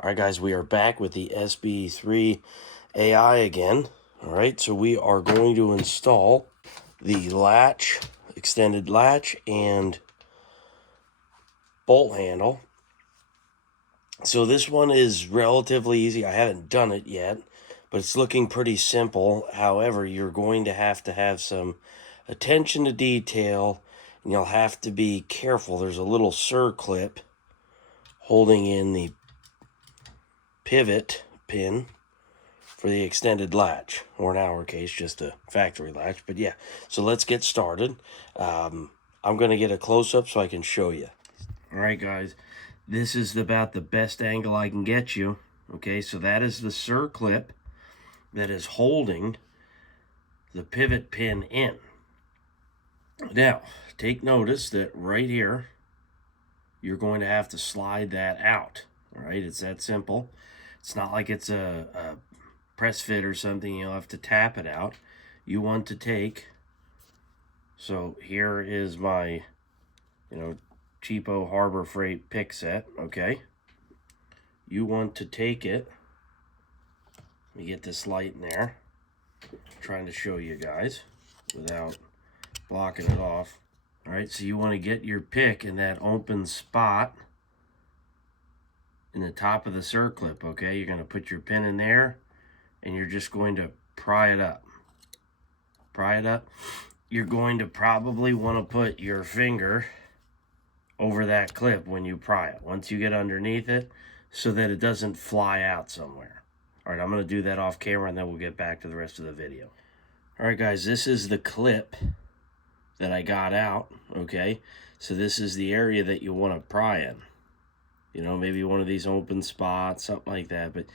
All right, guys, we are back with the SBE3 AI again. All right, so we are going to install the latch, extended latch, and bolt handle. So this one is relatively easy. I haven't done it yet, but it's looking pretty simple. However, you're going to have some attention to detail, and you'll have to be careful. There's a little circlip holding in the pivot pin for the extended latch, or in our case, just a factory latch. But yeah, so let's get started. I'm going to get a close-up so I can show you. All right, guys, this is about the best angle I can get you. Okay, so that is the circlip that is holding the pivot pin in. Now, take notice that right here, you're going to have to slide that out. All right, it's that simple. It's not like it's a press fit or something. You'll have to tap it out. You want to take, so here is my, cheapo Harbor Freight pick set, okay? You want to take it, let me get this light in there. I'm trying to show you guys without blocking it off. All right, so you want to get your pick in that open spot in the top of the circlip, okay? You're going to put your pin in there, and you're just going to pry it up. Pry it up. You're going to probably want to put your finger over that clip when you pry it, once you get underneath it, so that it doesn't fly out somewhere. All right, I'm going to do that off camera, and then we'll get back to the rest of the video. All right, guys, this is the clip that I got out, okay? So this is the area that you want to pry in. Maybe one of these open spots, something like that, but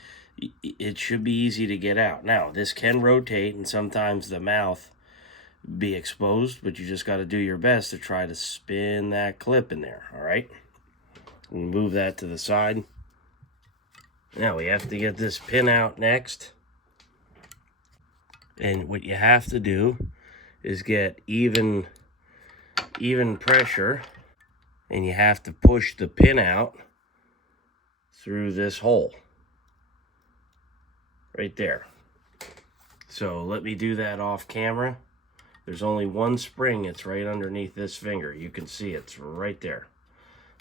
it should be easy to get out. Now, this can rotate, and sometimes the mouth be exposed, but you just got to do your best to try to spin that clip in there. All right, we'll move that to the side. Now we have to get this pin out next, and what you have to do is get even pressure, and you have to push the pin out through this hole right there. So let me do that off camera. There's only one spring. It's right underneath this finger. You can see it's right there.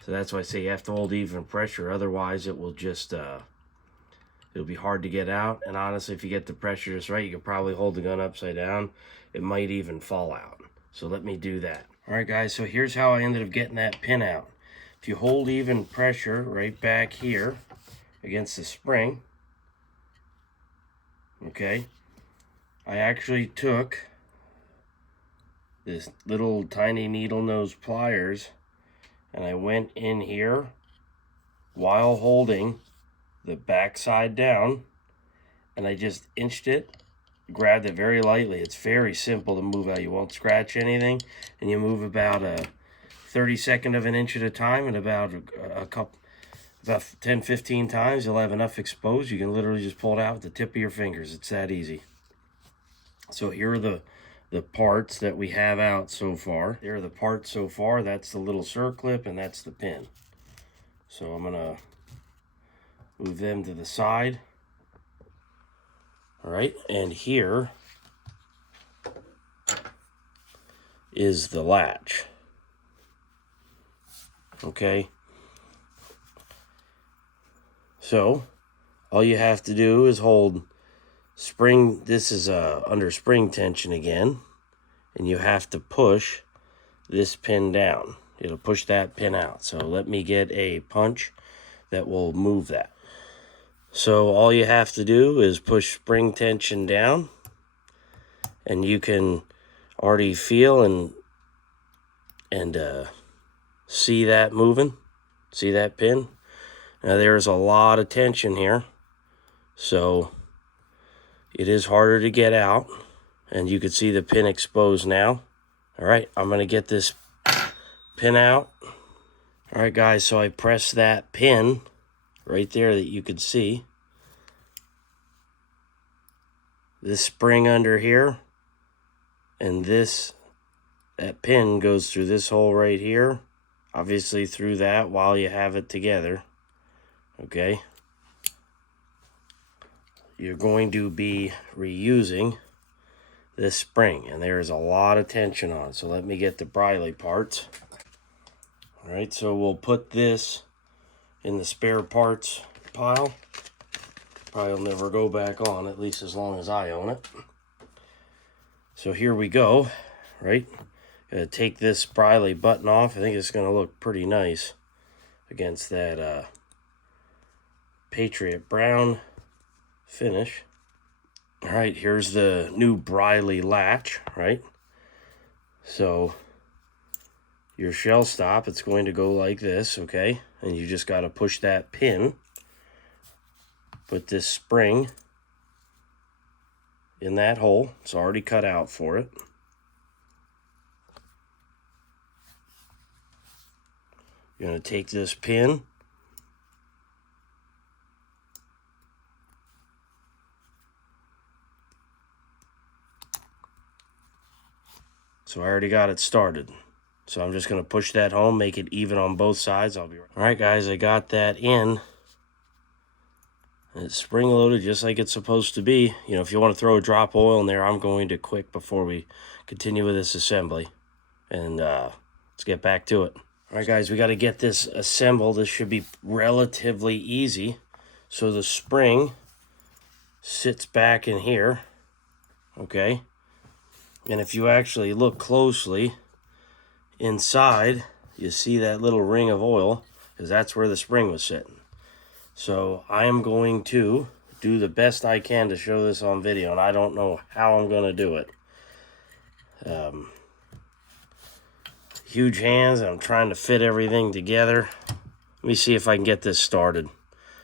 So that's why I say you have to hold even pressure. Otherwise, it will just, it'll be hard to get out. And honestly, if you get the pressure just right, you can probably hold the gun upside down. It might even fall out. So let me do that. All right, guys, so here's how I ended up getting that pin out. If you hold even pressure right back here against the spring, okay, I actually took this little tiny needle nose pliers, and I went in here while holding the back side down, and I just inched it, grabbed it very lightly. It's very simple to move out. You won't scratch anything, and you move about a 32nd of an inch at a time, and about 10-15 times you'll have enough exposed. You can literally just pull it out with the tip of your fingers. It's that easy. So here are the parts that we have out so far. There are the parts so far. That's the little circlip, and that's the pin. So I'm gonna move them to the side. All right, and here is the latch. Okay. So all you have to do is hold spring. This is under spring tension again, and you have to push this pin down. It'll push that pin out. So let me get a punch that will move that. So all you have to do is push spring tension down, and you can already feel and see that moving. See that pin? Now there's a lot of tension here, so it is harder to get out, and you can see the pin exposed now. All right, I'm going to get this pin out. All right, guys, so I pressed that pin right there that you could see. This spring under here, and that pin goes through this hole right here, obviously through that while you have it together. Okay, you're going to be reusing this spring, and there is a lot of tension on. So let me get the Briley parts. All right, so we'll put this in the spare parts pile. Probably will never go back on, at least as long as I own it. So here we go, right? Gonna take this Briley button off. I think it's gonna look pretty nice against that Patriot Brown finish. All right, here's the new Briley latch, right? So your shell stop, it's going to go like this, okay? And you just got to push that pin, put this spring in that hole. It's already cut out for it. You're going to take this pin, so I already got it started. So I'm just going to push that home, make it even on both sides. I'll be right. All right, guys, I got that in. It's spring loaded just like it's supposed to be. You know, if you want to throw a drop of oil in there, I'm going to quick before we continue with this assembly. And let's get back to it. All right, guys, we got to get this assembled. This should be relatively easy. So the spring sits back in here, okay? And if you actually look closely, inside, you see that little ring of oil, because that's where the spring was sitting. So I am going to do the best I can to show this on video, and I don't know how I'm going to do it. Huge hands, and I'm trying to fit everything together. Let me see if I can get this started.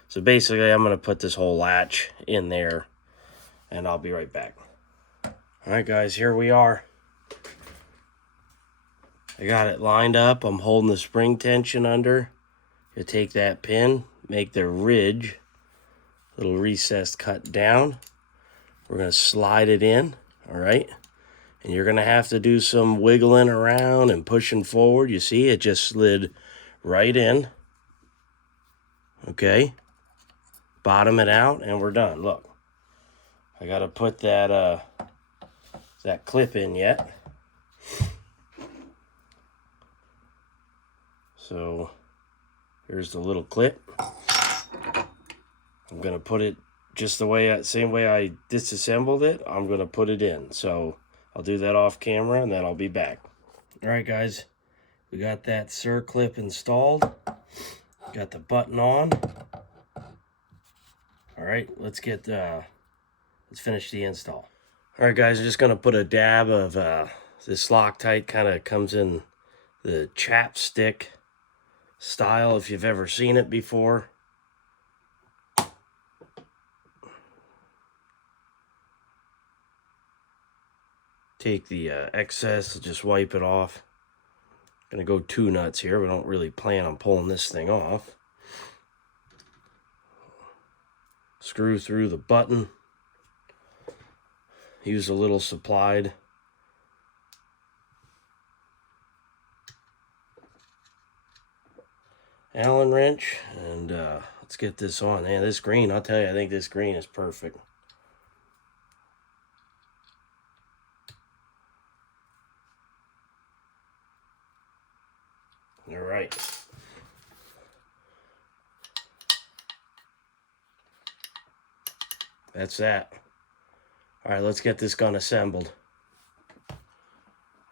So basically, I'm going to put this whole latch in there, and I'll be right back. All right, guys, here we are. I got it lined up. I'm holding the spring tension under. You take that pin, make the ridge, little recessed cut down. We're going to slide it in, all right? And you're going to have to do some wiggling around and pushing forward. You see, it just slid right in. Okay. Bottom it out, and we're done. Look, I got to put that clip in yet. So here's the little clip. I'm gonna put it just the same way I disassembled it. I'm gonna put it in. So I'll do that off camera, and then I'll be back. All right, guys, we got that circlip installed. Got the button on. All right, let's finish the install. All right, guys, I'm just gonna put a dab of this Loctite. Kind of comes in the chapstick style, if you've ever seen it before. Take the excess, just wipe it off. Gonna go 2 nuts here. We don't really plan on pulling this thing off. Screw through the button. Use a little supplied Allen wrench, and let's get this on. Man, this green, I'll tell you, I think this green is perfect. All right. That's that. All right, let's get this gun assembled. All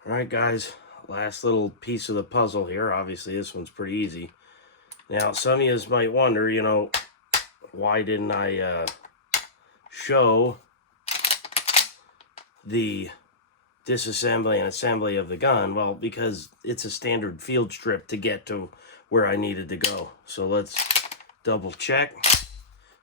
right, guys, last little piece of the puzzle here. Obviously, this one's pretty easy. Now, some of you might wonder, you know, why didn't I show the disassembly and assembly of the gun? Well, because it's a standard field strip to get to where I needed to go. So let's double check.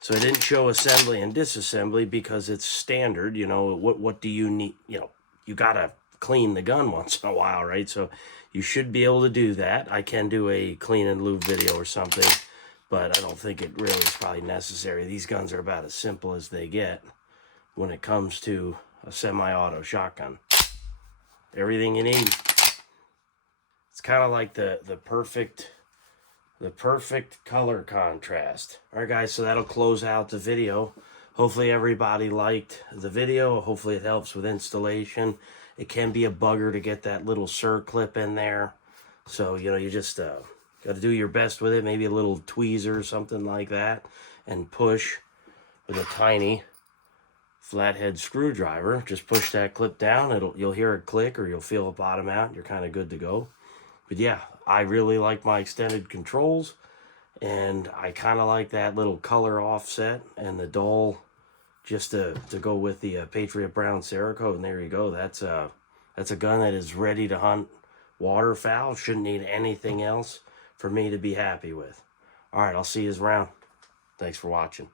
So I didn't show assembly and disassembly because it's standard. You know, what do you need? You know, you gotta clean the gun once in a while, right? So you should be able to do that. I can do a clean and lube video or something, but I don't think it really is probably necessary. These guns are about as simple as they get when it comes to a semi-auto shotgun. Everything you need. It's kind of like the perfect color contrast. All right, guys, so that'll close out the video. Hopefully everybody liked the video. Hopefully it helps with installation. It can be a bugger to get that little circlip in there. So, you know, you just got to do your best with it. Maybe a little tweezer or something like that. And push with a tiny flathead screwdriver. Just push that clip down. You'll hear it click, or you'll feel it bottom out. And you're kind of good to go. But yeah, I really like my extended controls. And I kind of like that little color offset and the dull, just to go with the Patriot Brown Cerakote. And there you go. That's a gun that is ready to hunt waterfowl. Shouldn't need anything else for me to be happy with. All right, I'll see you around. Thanks for watching.